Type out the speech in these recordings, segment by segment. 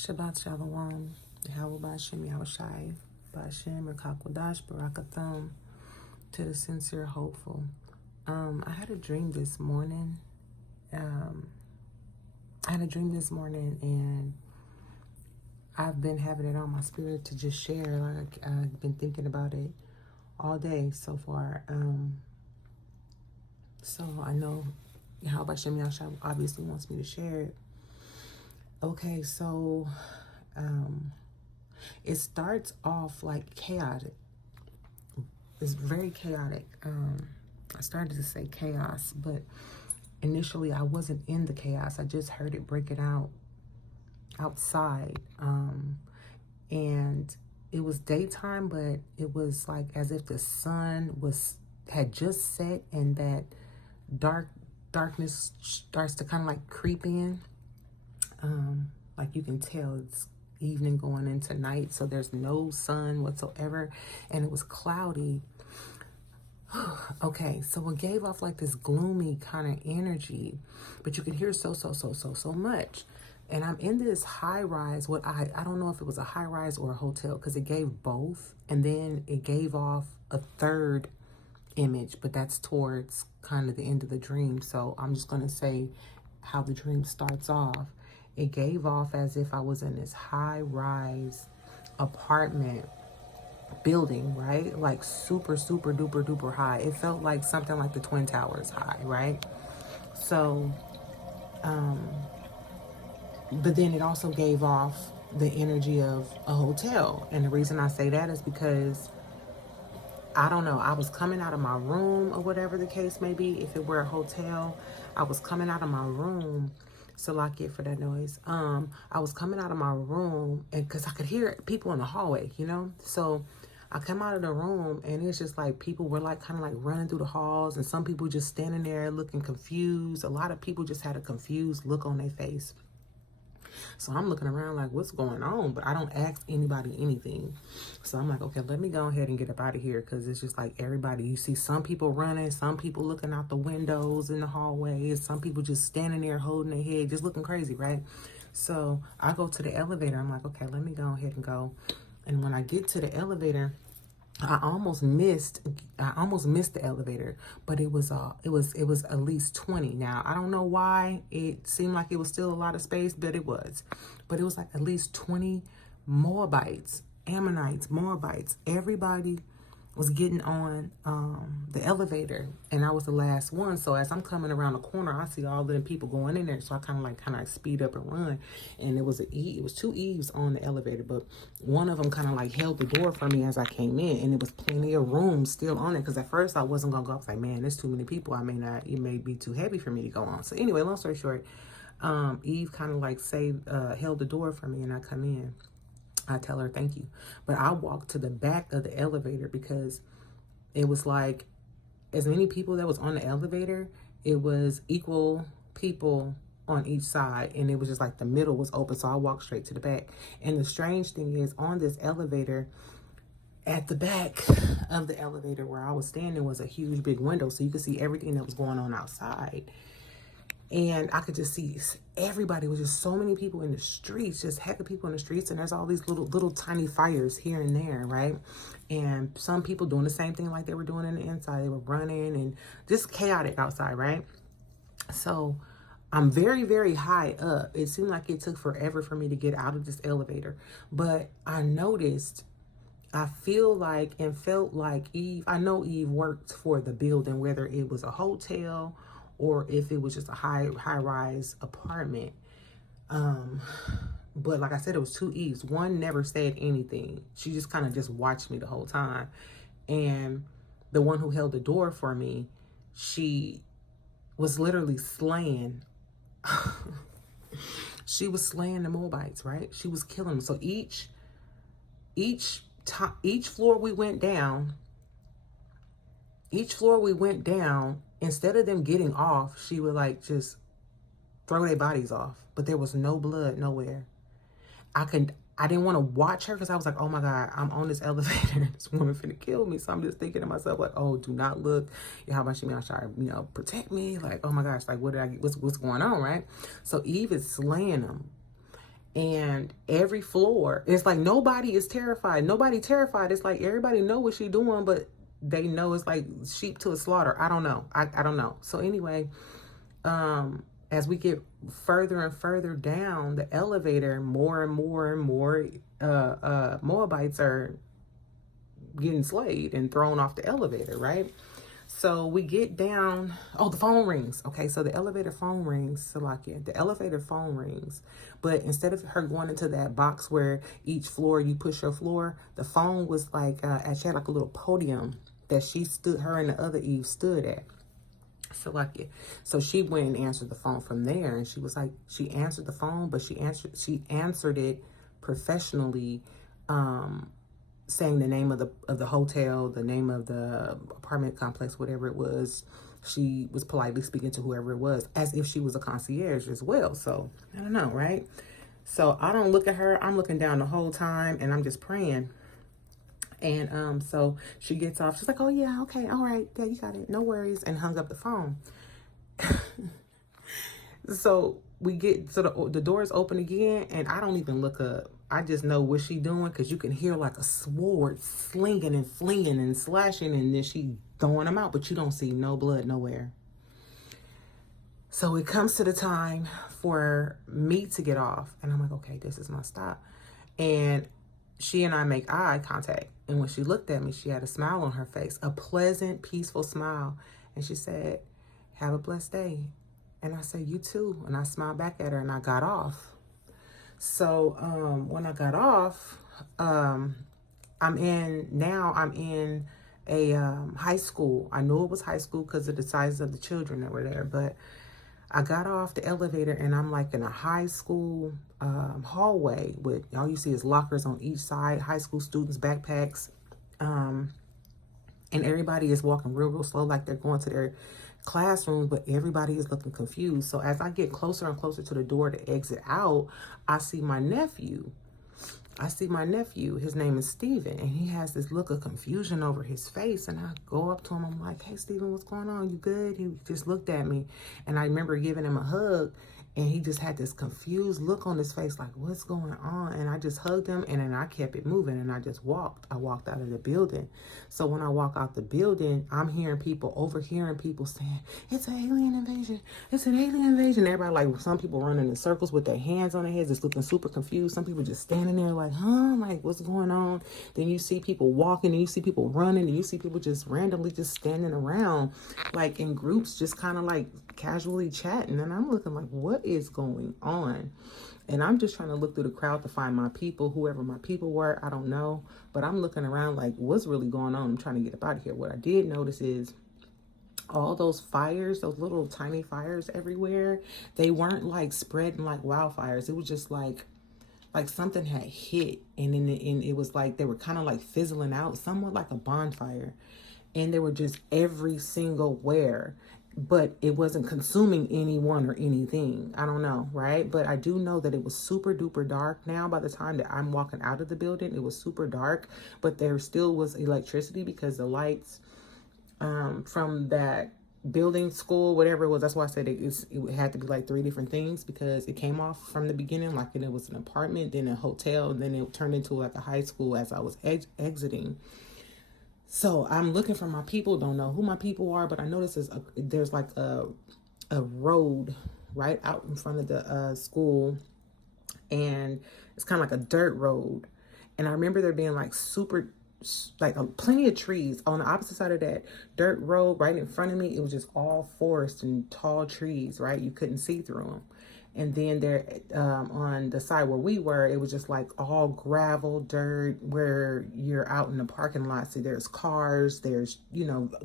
Shabbat Shalom. Yahweh Bashem Yahushai. Bashem Rakakwadash Barakatham. To the sincere hopeful. I had a dream this morning. And I've been having it on my spirit to just share. Like I've been thinking about it all day so far. So I know Yahweh Bashem Yahushai obviously wants me to share it. Okay, so it starts off like chaotic. It's very chaotic. I started to say chaos, but initially I wasn't in the chaos. I just heard it breaking out outside. And it was daytime, but it was like as if the sun had just set and that darkness starts to kind of like creep in. Like you can tell it's evening going into night, so there's no sun whatsoever, and it was cloudy. Okay, so it gave off like this gloomy kind of energy, but you could hear so much. And I'm in this high rise. I don't know if it was a high rise or a hotel, because it gave both, and then it gave off a third image, but that's towards kind of the end of the dream. So I'm just going to say how the dream starts off. It gave off as if I was in this high rise apartment building, right? Like super duper high. It felt like something like the Twin Towers high, right? So, but then it also gave off the energy of a hotel. And the reason I say that is because I don't know, I was coming out of my room or whatever the case may be. If it were a hotel, I was coming out of my room. So like it for that noise. I was coming out of my room, and because I could hear people in the hallway, you know? So I come out of the room, and it's just like people were like kind of like running through the halls, and some people just standing there looking confused. A lot of people just had a confused look on their face. So I'm looking around like, what's going on? But I don't ask anybody anything. So I'm like, okay, let me go ahead and get up out of here, because it's just like everybody, you see some people running, some people looking out the windows in the hallways, some people just standing there holding their head, just looking crazy, right? So I go to the elevator. I'm like, okay, let me go ahead and go. And when I get to the elevator, I almost missed the elevator, but it was at least 20. Now, I don't know why it seemed like it was still a lot of space, but it was like at least 20 Moabites, Ammonites, Moabites. Everybody was getting on the elevator, and I was the last one. So as I'm coming around the corner, I see all the people going in there. So I kind of speed up and run. And it was two Eves on the elevator, but one of them kind of like held the door for me as I came in, and it was plenty of room still on it. Because at first I wasn't gonna go. I was like, man, there's too many people. It may be too heavy for me to go on. So anyway, long story short, Eve kind of like held the door for me, and I come in. I tell her thank you. But I walked to the back of the elevator, because it was like as many people that was on the elevator, it was equal people on each side, and it was just like the middle was open. So I walked straight to the back. And the strange thing is, on this elevator, at the back of the elevator where I was standing was a huge big window, so you could see everything that was going on outside. And I could just see everybody. Was just so many people in the streets, just heck of people in the streets. And there's all these little tiny fires here and there, right? And some people doing the same thing like they were doing in the inside. They were running and just chaotic outside, right? So I'm very high up. It seemed like it took forever for me to get out of this elevator. But I noticed, I felt like Eve, I know Eve worked for the building, whether it was a hotel or if it was just a high-rise apartment. But like I said, it was two Eves. One never said anything. She just kind of just watched me the whole time. And the one who held the door for me, she was literally slaying. She was slaying the Moabites, right? She was killing them. So each floor we went down, instead of them getting off, she would like just throw their bodies off. But there was no blood nowhere. I didn't want to watch her, because I was like, oh my God, I'm on this elevator. This woman finna kill me. So I'm just thinking to myself, like, oh, do not look. How about you, protect me? Like, oh my gosh, like what's going on, right? So Eve is slaying them. And every floor, it's like nobody is terrified. Nobody terrified. It's like everybody know what she's doing, but they know it's like sheep to a slaughter. I don't know. I don't know. So anyway, as we get further and further down the elevator, more and more and more Moabites are getting slayed and thrown off the elevator, right? So we get down. Oh, the phone rings. Okay, so the elevator phone rings. Salakia, the elevator phone rings. But instead of her going into that box where each floor you push your floor, the phone was like, she had like a little podium that her and the other Eve stood at. Salakia. So she went and answered the phone from there, and she was like, she answered the phone, but she answered it professionally, saying the name of the hotel, the name of the apartment complex, whatever it was. She was politely speaking to whoever it was, as if she was a concierge as well. So I don't know, right? So I don't look at her. I'm looking down the whole time, and I'm just praying. And so she gets off. She's like, "Oh yeah, okay, all right, yeah, you got it, no worries," and hung up the phone. So we get, so the doors open again, and I don't even look up. I just know what she doing, because you can hear like a sword slinging and flinging and slashing, and then she throwing them out, but you don't see no blood nowhere. So it comes to the time for me to get off, and I'm like, okay, this is my stop. And she and I make eye contact, and when she looked at me, she had a smile on her face, a pleasant, peaceful smile, and she said, "Have a blessed day." And I said, "You too." And I smiled back at her, and I got off. So when I got off, I'm in a high school. I knew it was high school because of the size of the children that were there. But I got off the elevator, and I'm like in a high school hallway with, all you see is lockers on each side, high school students, backpacks. And everybody is walking real slow, like they're going to their classroom, but everybody is looking confused. So as I get closer and closer to the door to exit out, I see my nephew. His name is Steven, and he has this look of confusion over his face. And I go up to him. I'm like, "Hey, Steven, what's going on? You good?" He just looked at me, and I remember giving him a hug, and he just had this confused look on his face, like, "What's going on?" And I just hugged him, and then I kept it moving, and I just walked. I walked out of the building. So when I walk out the building, I'm overhearing people saying, "It's an alien invasion. It's an alien invasion." Everybody, like, some people running in circles with their hands on their heads, just looking super confused. Some people just standing there like, "Huh? Like, what's going on?" Then you see people walking, and you see people running, and you see people just randomly just standing around, like in groups, just kind of like casually chatting. And I'm looking like, what is going on? And I'm just trying to look through the crowd to find my people, whoever my people were. I don't know. But I'm looking around like, what's really going on? I'm trying to get up out of here. What I did notice is all those fires, those little tiny fires everywhere, they weren't like spreading like wildfires. It was just like something had hit, and then it was like they were kind of like fizzling out, somewhat like a bonfire. And they were just every single where, but it wasn't consuming anyone or anything. I don't know, right? But I do know that it was super duper dark. Now, by the time that I'm walking out of the building, it was super dark, but there still was electricity because the lights from that building, school, whatever it was. That's why I said it had to be like 3 different things, because it came off from the beginning like it was an apartment, then a hotel, and then it turned into like a high school as I was exiting. So I'm looking for my people. Don't know who my people are, but I notice there's like a road right out in front of the school, and it's kind of like a dirt road. And I remember there being like plenty of trees on the opposite side of that dirt road. Right in front of me, it was just all forest and tall trees, right? You couldn't see through them. And then there on the side where we were, it was just like all gravel, dirt, where you're out in the parking lot. So there's cars, there's,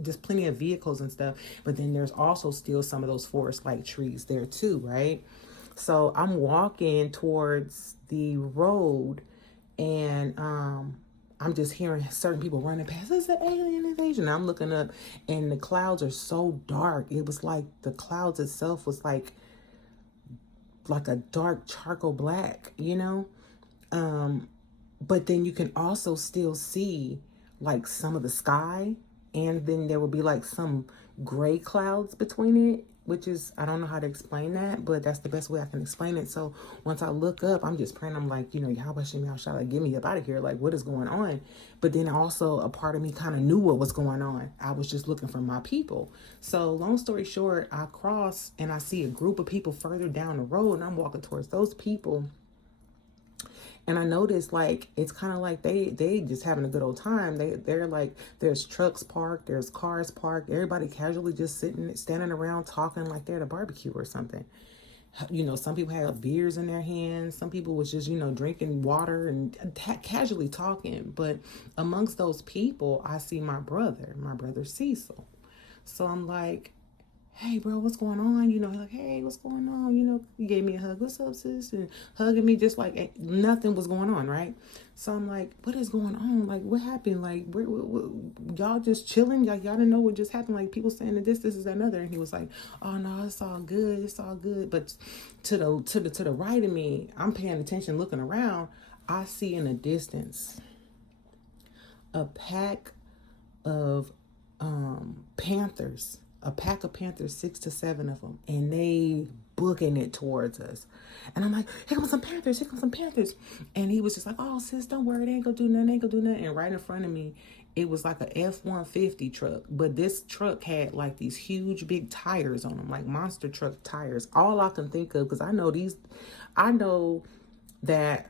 just plenty of vehicles and stuff. But then there's also still some of those forest-like trees there too, right? So I'm walking towards the road, and I'm just hearing certain people running past. It's an alien invasion. I'm looking up, and the clouds are so dark. It was like the clouds itself was like a dark charcoal black, but then you can also still see like some of the sky, and then there will be like some gray clouds between it. which is, I don't know how to explain that, but that's the best way I can explain it. So once I look up, I'm just praying. I'm like, you know, Yahweh Shem Yahshua, like, get me up out of here. Like, what is going on? But then also a part of me kind of knew what was going on. I was just looking for my people. So long story short, I cross and I see a group of people further down the road, and I'm walking towards those people. And I noticed, like, it's kind of like they just having a good old time. They're like, there's trucks parked, there's cars parked, everybody casually just standing around talking like they're at a barbecue or something. You know, some people had beers in their hands. Some people was just, you know, drinking water and casually talking. But amongst those people, I see my brother Cecil. So I'm like, hey, bro, what's going on? You know, he's like, hey, what's going on? You know, he gave me a hug. What's up, sis? And hugging me just like nothing was going on, right? So I'm like, what is going on? Like, what happened? Like, y'all just chilling? Y'all didn't know what just happened? Like, people saying that this is another. And he was like, oh, no, it's all good. It's all good. But to the right of me, I'm paying attention, looking around. I see in the distance a pack of panthers. A pack of panthers, 6 to 7 of them, and they booking it towards us. And I'm like, here comes some panthers, here comes some panthers. And he was just like, oh, sis, don't worry, they ain't gonna do nothing, ain't gonna do nothing. And right in front of me, it was like a F-150 truck. But this truck had like these huge big tires on them, like monster truck tires. All I can think of, because I know that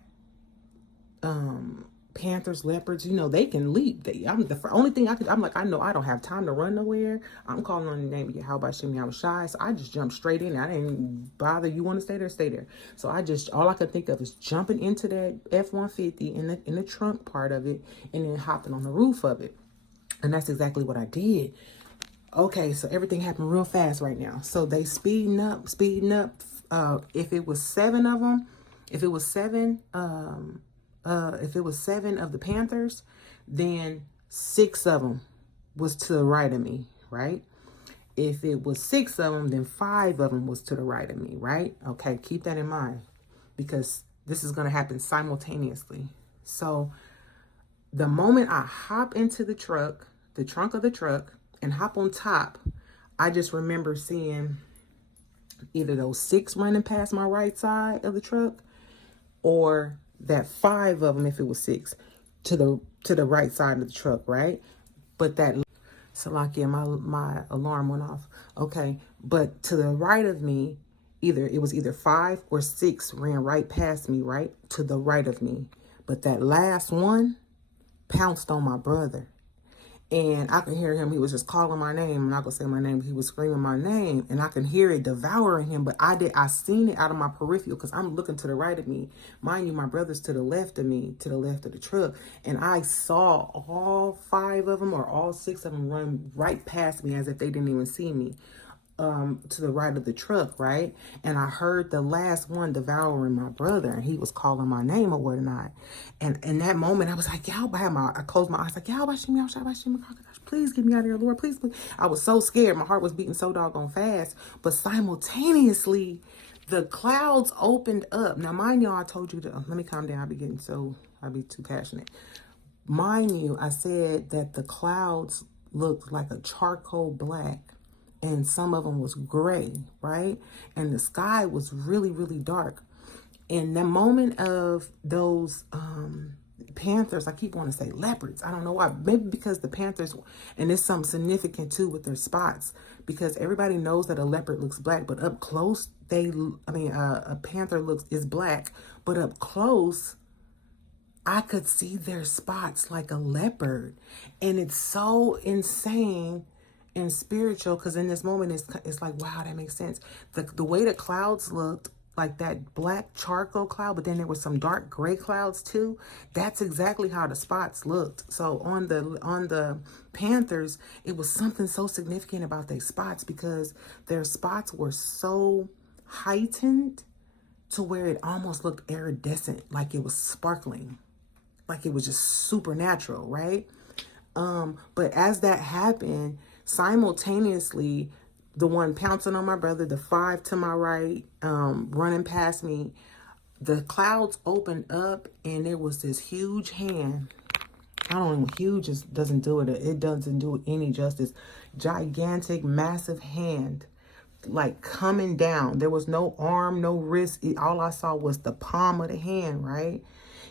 panthers, leopards, you know, they can leap. I'm the only thing I'm like, I know I don't have time to run nowhere. I'm calling on the name of Yahweh Shem Yahushai. So I just jumped straight in. I didn't bother. You want to stay there, stay there. So all I could think of is jumping into that F-150 in the trunk part of it, and then hopping on the roof of it. And that's exactly what I did. Okay, so everything happened real fast right now. So they speeding up. If it was 7 of them, if it was seven of the panthers, then 6 of them was to the right of me, right? If it was 6 of them, then 5 of them was to the right of me, right? Okay, keep that in mind, because this is going to happen simultaneously. So the moment I hop into the trunk of the truck, and hop on top, I just remember seeing either those 6 running past my right side of the truck, or that 5 of them, if it was 6, to the right side of the truck, right? But that, Salakia, my alarm went off. Okay, but to the right of me, it was either 5 or 6 ran right past me, right? To the right of me. But that last one pounced on my brother. And I could hear him. He was just calling my name. I'm not going to say my name, but he was screaming my name. And I can hear it devouring him. But I seen it out of my peripheral, because I'm looking to the right of me. Mind you, my brother's to the left of me, to the left of the truck. And I saw all 5 of them, or all 6 of them, run right past me as if they didn't even see me. To the right of the truck, right? And I heard the last one devouring my brother, and he was calling my name or whatnot. And in that moment, I was like, I closed my eyes, like, please get me out of here, Lord, please. I was so scared. My heart was beating so doggone fast. But simultaneously, the clouds opened up. Now, mind you, I told you to, let me calm down. I'll be too passionate. Mind you, I said that the clouds looked like a charcoal black, and some of them was gray, right? And the sky was really, really dark. In the moment of those panthers, I keep wanting to say leopards. I don't know why. Maybe because the panthers, and there's something significant too with their spots, because everybody knows that a leopard looks black, but up close, a panther is black, but up close, I could see their spots like a leopard. And it's so insane and spiritual, because in this moment it's like, wow, that makes sense. The way the clouds looked, like that black charcoal cloud, but then there was some dark gray clouds too. That's exactly how the spots looked. So on the panthers, it was something so significant about their spots, because their spots were so heightened to where it almost looked iridescent, like it was sparkling, like it was just supernatural, right? But as that happened, simultaneously, the one pouncing on my brother, the 5 to my right, running past me, the clouds opened up, and there was this huge hand. I don't know, huge just doesn't do it. It doesn't do it any justice. Gigantic, massive hand like coming down. There was no arm, no wrist. All I saw was the palm of the hand, right?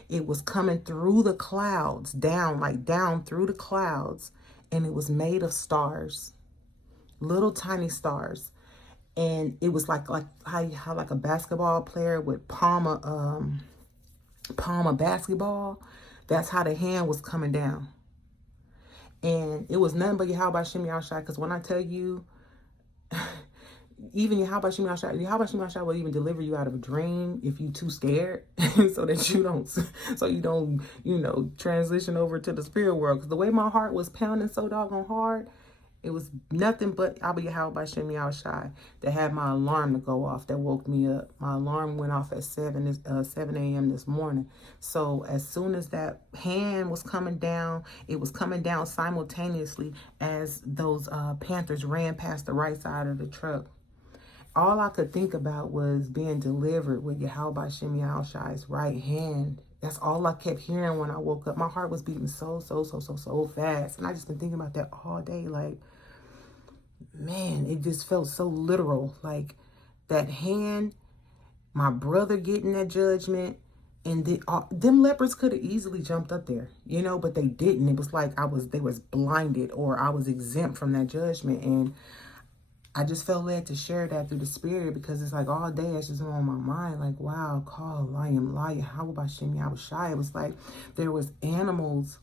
It was coming through the clouds, down, like down through the clouds. And it was made of stars, little tiny stars. And it was like how like a basketball player would palm a basketball. That's how the hand was coming down. And it was nothing but Yahweh Shem Yahushai. Because when I tell you, even Yahweh Shem Yahushai will even deliver you out of a dream if you too scared, so that you don't, transition over to the spirit world. Because the way my heart was pounding so doggone hard, it was nothing but Yahweh Shem Yahushai that had my alarm to go off, that woke me up. My alarm went off at 7 a.m. this morning. So as soon as that hand was coming down, it was coming down simultaneously as those Panthers ran past the right side of the truck. All I could think about was being delivered with Yahweh Shem Yahushai's right hand. That's all I kept hearing when I woke up. My heart was beating so fast. And I just been thinking about that all day. Like, man, it just felt so literal. Like that hand, my brother getting that judgment, and them leopards could have easily jumped up there, but they didn't. It was like they was blinded, or I was exempt from that judgment. And I just felt led to share that through the spirit, because it's like all day it's just on my mind. Like, wow, call lion, how about Shem Yahushai? It was like there was animals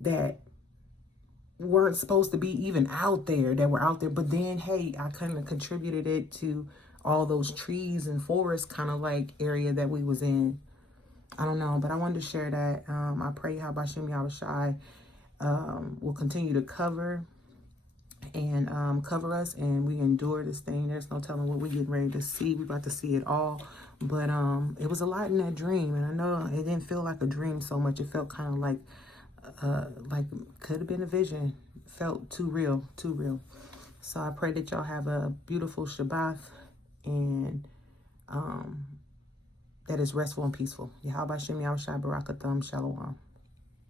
that weren't supposed to be even out there, that were out there. But then, hey, I kind of contributed it to all those trees and forest kind of like area that we was in. I don't know, but I wanted to share that. I pray how Shem Yahushai will continue to cover us, and we endure this thing. There's no telling what we're getting ready to see. We're about to see it all. But it was a lot in that dream, and I know it didn't feel like a dream so much. It felt kind of like could have been a vision. It felt too real. So I pray that y'all have a beautiful Shabbat, and that is restful and peaceful. Yahweh Shem Yahushai Barakatham Shalom.